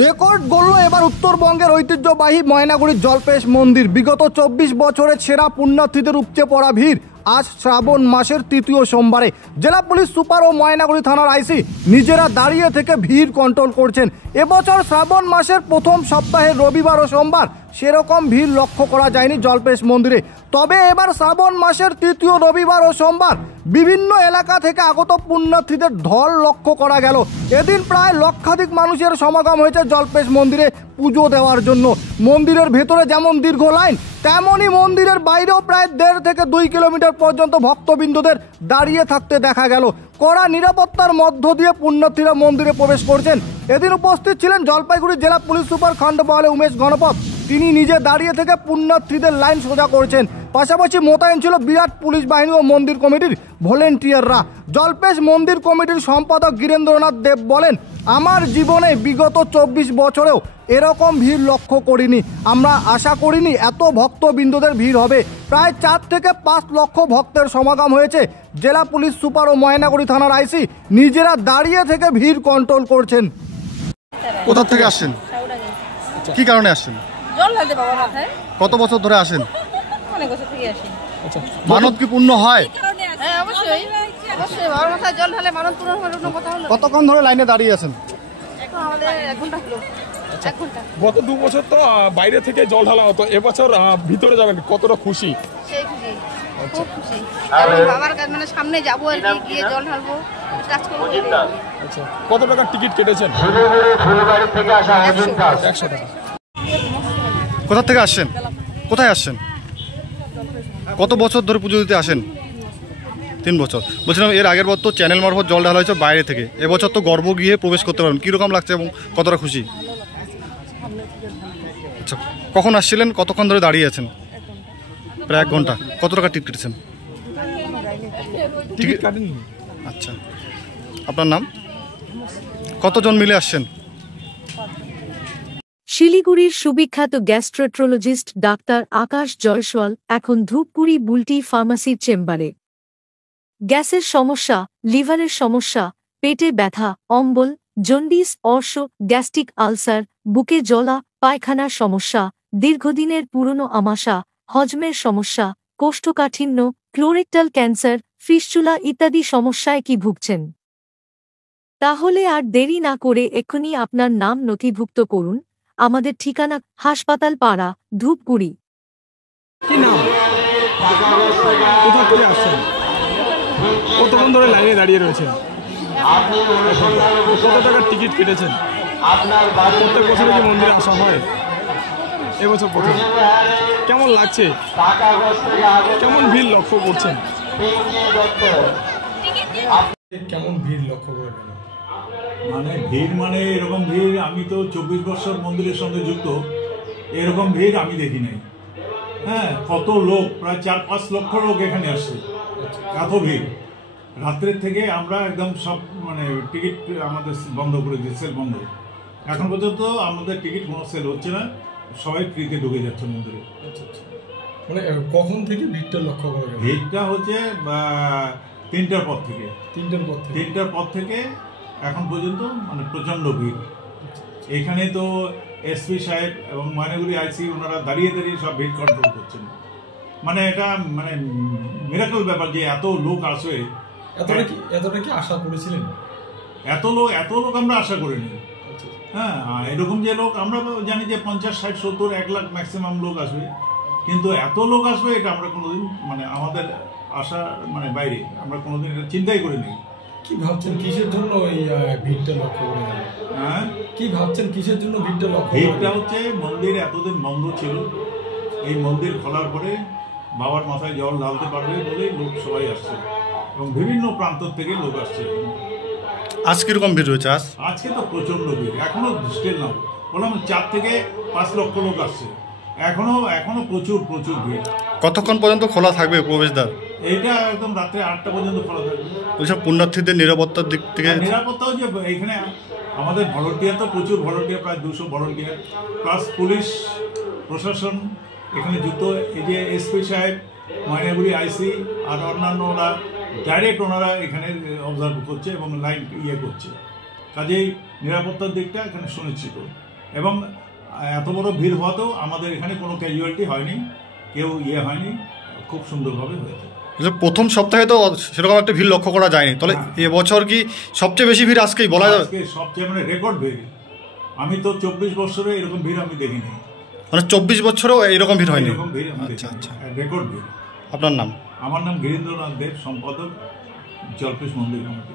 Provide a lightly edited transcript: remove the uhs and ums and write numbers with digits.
Record গড়ল এবার উত্তরবঙ্গের ঐতিহ্যবাহী ময়নাগুড়ির জলপেশ মন্দির। বিগত 24 বছরের সেরা পুণ্যার্থীদের উপচে পড়া ভিড় আজ শ্রাবণ মাসের তৃতীয় সোমবারে। জেলা পুলিশ সুপার ও ময়নাগুড়ি থানার আইসি নিজেরা দাঁড়িয়ে থেকে ভিড় কন্ট্রোল করছেন। এবছর শ্রাবণ মাসের প্রথম সপ্তাহে রবিবার ও সোমবার সেরকম ভিড় লক্ষ্য করা যায়নি জলপেশ মন্দিরে। তবে এবার শ্রাবণ মাসের তৃতীয় রবিবার ও সোমবার বিভিন্ন এলাকা থেকে আগত পুণ্যার্থীদের ঢল লক্ষ্য করা গেল। এদিন প্রায় লক্ষাধিক মানুষের সমাগম হয়েছে জলপেশ মন্দিরে পুজো দেওয়ার জন্য। মন্দিরের ভেতরে যেমন দীর্ঘ লাইন, তেমনই মন্দিরের বাইরেও প্রায় 1.5 থেকে 2 কিলোমিটার পর্যন্ত ভক্তবৃন্দদের দাঁড়িয়ে থাকতে দেখা গেল। কড়া নিরাপত্তার মধ্য দিয়ে পুণ্যার্থীরা মন্দিরে প্রবেশ করছেন। এদিন উপস্থিত ছিলেন জলপাইগুড়ি জেলা পুলিশ সুপার খণ্ডবহালে উমেশ গণপত। তিনি নিজে দাঁড়িয়ে থেকে পুণ্যার্থীদের লাইন সোজা করছেন। পাশাপাশি মোতায়েন ছিল বিরাট পুলিশ বাহিনী ও মন্দির কমিটির ভলেন্টিয়াররা। জলপেশ মন্দির কমিটির সম্পাদক গিরেন্দ্রনাথ দেব বলেন, আমার জীবনে বিগত 24 বছরেও এরকম ভিড় লক্ষ্য করিনি। আমরা আশা করিনি এত ভক্তবৃন্দদের ভিড় হবে। প্রায় 4 থেকে 5 লক্ষ ভক্তের সমাগম হয়েছে। জেলা পুলিশ সুপার ও ময়নাগুড়ি থানার আইসি নিজেরা দাঁড়িয়ে থেকে ভিড় কন্ট্রোল করছেন। কোথা থেকে আসছেন? কি কারণে আসছেন? জল ঢালতে বাবা মাথায়। কত বছর ধরে আসেন? অনেক বছর থেকে আসি। আচ্ছা, মানত কি পূর্ণ হয়? হ্যাঁ, অবশ্যই অবশ্যই বাবার মাথায় জল ঢালে মানত পূরণ হয়। অন্য কথা হলো কতক্ষণ ধরে লাইনে দাঁড়িয়ে আছেন? এখন আমাদের 1 ঘন্টা হলো। 1 ঘন্টা। গত 2 বছর তো বাইরে থেকে জল ঢালা হতো, এবছর ভিতরে যাবেন, কতটা খুশি? সেই খুশি, খুব খুশি। কারণ বাবার কাছে মানে সামনে যাবো আর কি, গিয়ে জল ঢালবো, কাজ করবো। আচ্ছা, কত টাকার টিকিট কেটেছেন? 100 টাকা। কোথা থেকে আসছেন? কোথায় আসছেন? কত বছর ধরে পুজো দিতে আসেন? 3 বছর। বলছিলাম এর আগের বার তো চ্যানেল মারফত জল ঢালা হয়েছে বাইরে থেকে, এবছর তো গর্ভ গিয়ে প্রবেশ করতে পারবেন, কীরকম লাগছে এবং কতটা খুশি? আচ্ছা, কখন আসছিলেন? কতক্ষণ ধরে দাঁড়িয়ে আছেন? প্রায় 1 ঘন্টা। কত টাকা টিকিট কেটেছেন? টিকিট কাটেননি? আচ্ছা, আপনার নাম? কতজন মিলে আসছেন? শিলিগুড়ির সুবিখ্যাত গ্যাস্ট্রোন্ট্রোলজিস্ট ডাক্তার আকাশ জয়সওয়াল এখন ধূপগুড়ি বুলটি ফার্মাসির চেম্বারে। গ্যাসের সমস্যা, লিভারের সমস্যা, পেটে ব্যথা, অম্বল, জন্ডিস, অর্শ, গ্যাস্ট্রিক আলসার, বুকে জ্বলা, পায়খানার সমস্যা, দীর্ঘদিনের পুরনো আমাশা, হজমের সমস্যা, কোষ্ঠকাঠিন্য, ক্লোরেক্টাল ক্যান্সার, ফিস্চুলা ইত্যাদি সমস্যায় কি ভুগছেন? তাহলে আর দেরি না করে এক্ষুনি আপনার নাম নথিভুক্ত করুন। আমাদের ঠিকানা হাসপাতাল পাড়া, ধূপগুড়ি। কি নাম? কোথা থেকে আসছেন? কতক্ষণ ধরে লাইনে দাঁড়িয়ে রয়েছেন? কত টাকার টিকিট কেটেছেন? প্রত্যেক বছরে কি মন্দিরে আসা হয়? এবছর প্রথম। কেমন লাগছে? কেমন ভিড় লক্ষ্য করছেন? কেমন ভিড় লক্ষ্য করে গেল? মানে ভিড় মানে এরকম ভিড় আমি তো 24 বছর মন্দিরের সঙ্গে যুক্ত, এরকম ভিড় আমি দেখি নাই। হ্যাঁ, কত লোক, প্রায় 4-5 লক্ষ লোক এখানে আসছে। এত ভিড়। রাত্রের থেকে আমরা একদম সব মানে টিকিট আমাদের বন্ধ করে দিয়েছে, সেল বন্ধ। এখন পর্যন্ত আমাদের টিকিট কোনো সেল হচ্ছে না, সবাই ফ্রিতে ঢুকে যাচ্ছে মন্দিরে। মানে কখন থেকে ভিড়টা লক্ষ্য করা গেল? ভিড়টা হচ্ছে 3টার পর থেকে। 3টার পর থেকে এখন পর্যন্ত মানে প্রচণ্ড ভিড়। এখানে তো এসপি সাহেব এবং ময়নাগুড়ি আইসি ওনারা দাঁড়িয়ে দাঁড়িয়ে সব ভিড় কন্ট্রোল করছেন। মানে এটা মানে মিরাকল ব্যাপার যে এত লোক আসবে। এতটা কি আশা করেছিলেন? এত লোক আমরা আশা করিনি। হ্যাঁ, এরকম যে লোক আমরা জানি যে 50, 60, 70, 1 লাখ ম্যাক্সিমাম লোক আসবে, কিন্তু এত লোক আসবে এটা আমরা কোনোদিন মানে আমাদের আশা মানে বাইরে, আমরা কোনোদিন এটা চিন্তাই করিনি। কি ভাবছেন কিসের জন্য এই ভিড়টা লক্ষ্য করে গেল? হ্যাঁ, কি ভাবছেন কিসের জন্য ভিড়টা লক্ষ্য? ভিড়টা হচ্ছে মন্দির এতদিন বন্ধ ছিল, এই মন্দির খোলার পরে বাবার মাথায় জল ঢালতে পারবে বলেই লোক সবাই আসছে এবং বিভিন্ন প্রান্ত থেকে লোক আসছে। আজ কিরকম ভিড় হয়েছে? আজকে তো প্রচণ্ড ভিড়, এখনো স্টিল না বললাম 4 থেকে 5 লক্ষ লোক আসছে, এখনো প্রচুর ভিড়। কতক্ষণ পর্যন্ত খোলা থাকবে প্রবেশদ্বার? এইটা একদম রাত্রে 8টা পর্যন্ত খোলা থাকবে। ওইসব পুণ্যার্থীদের নিরাপত্তার দিক থেকে? নিরাপত্তাও যে এইখানে আমাদের ভলেন্টিয়ার তো প্রচুর ভলেন্টিয়ার, প্রায় 200 ভলেন্টিয়ার প্লাস পুলিশ প্রশাসন এখানে যুক্ত। এই যে এসপি সাহেব, ময়নাগুড়ি আইসি আর অন্যান্য ওরা ডাইরেক্ট ওনারা এখানে অবজার্ভ করছে এবং লাইন করছে। কাজেই নিরাপত্তার দিকটা এখানে সুনিশ্চিত, এবং এত বড় ভিড় হওয়াতেও আমাদের এখানে কোনো ক্যাজুয়ালিটি হয়নি, কেউ হয়নি, খুব সুন্দরভাবে হয়েছে। প্রথম সপ্তাহে তো সেরকম একটা ভিড় লক্ষ্য করা যায়নি, তাহলে এবছর কি সবচেয়ে বেশি ভিড় আজকেই বলা যায়? আজকে সবচেয়ে মানে রেকর্ড ভিড়। আমি তো 24 বছরে এরকম ভিড় আমি দেখিনি। মানে 24 বছরেও এরকম ভিড় হয়নি? এরকম ভিড় আমি দেখিনি, রেকর্ড ভিড়। আপনার নাম? আমার নাম গিরীন্দ্রনাথ দেব, সম্পাদক জলপেশ মন্দির কমিটি।